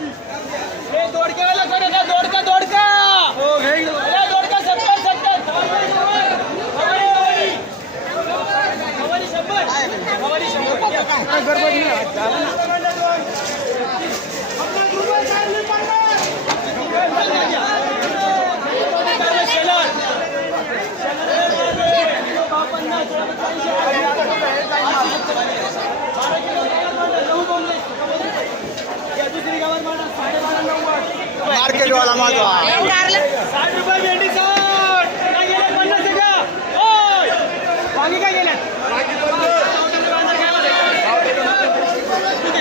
दोडक्याला करू का? दोडका दोडका हो घे दोडका 70 70 मार्केट वाला माझा 60 रुपये भेंडी 60 काय गेले 50 आहे का? ओय वांगी काय गेले?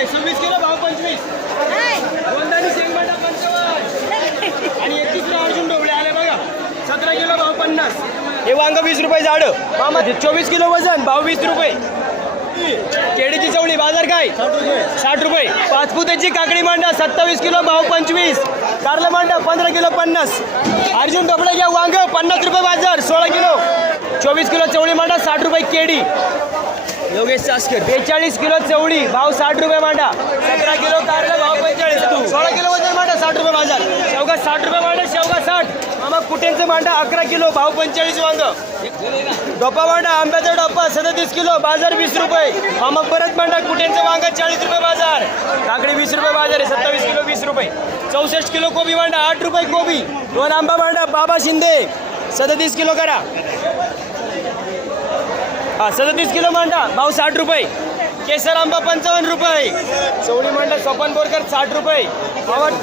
26 किलो भाव 25 दोनदाणी शेंगबाटा 55 आणि 31 किलो अर्जुन ढोबळे आले बघा 17 किलो भाव 50 हे वांग 20 रुपये झाड मामा 24 किलो वजन भाव 20 रुपये केळीची चवळी बाजार काय 60 रुपये पाचपुत्याची काकडी मांडा 27 किलो भाव 25 कारला मांडा 15 किलो 50 अर्जुन ढोबळे घ्या वांग 50 रुपये बाजार 16 किलो 24 किलो चवळी मांडा 60 रुपये केळी योगेश सासकर 42 किलो चवळी भाव 60 रुपये मांडा 17 किलो कारला भाव 45 16 किलो वजन मांडा 60 रुपये बाजार शेवगा 60 रुपये मांडा शेवगा 60 मामा कुटेंचं मांडा 11 किलो भाव 45 वांग डोपा मांडा आंब्याचा डोपा 37 किलो बाजार 20 रुपये मामा परत मांडा कुटेंचं वांग 40 रुपये बाजार काकडी 20 रुपये बाजार आहे 27 किलो 20 रुपये 64 किलो कोबी मांडा 8 रुपये कोबी 2 आंबा मांडा बाबा शिंदे 37 किलो करा हा 37 किलो मांडा भाव 60 रुपये केसर आंबा 55 रुपये चवळी मांडा सोपान बोरकर 60 रुपये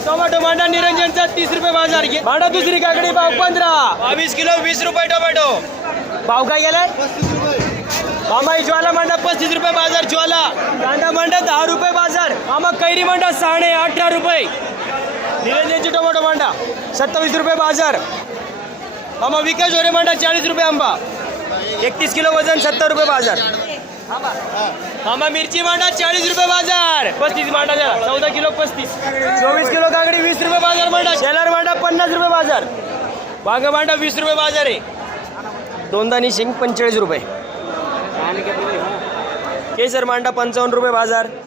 टोमॅटो मांडा निरंजनचा 30 रुपये बाजार मांडा दुसरी काकडी भाव 15 22 किलो 20 रुपये टोमॅटो भाव काय गेलाय मामा ज्वाला मांडा 35 रुपये बाजार ज्वाला कांदा मांडा 10 रुपये बाजार मामा कैरी मांडा 18.5 रुपये निरंजनची टोमॅटो मांडा 27 रुपये बाजार मामा विकास झोरे मांडा 40 रुपये आंबा 31 किलो वजन 70 रुपये बाजार मामा मिरची मांडा 40 रुपये बाजार 35 मांडा 14 किलो 35 24 किलो काकडी 20 रुपये बाजार मांडा शेलार मांडा 50 रुपये बाजार वांग मांडा 20 रुपये बाजार आहे दोनदाणी शेंग 45 रुपये केसर मांडा 55 रुपये बाजार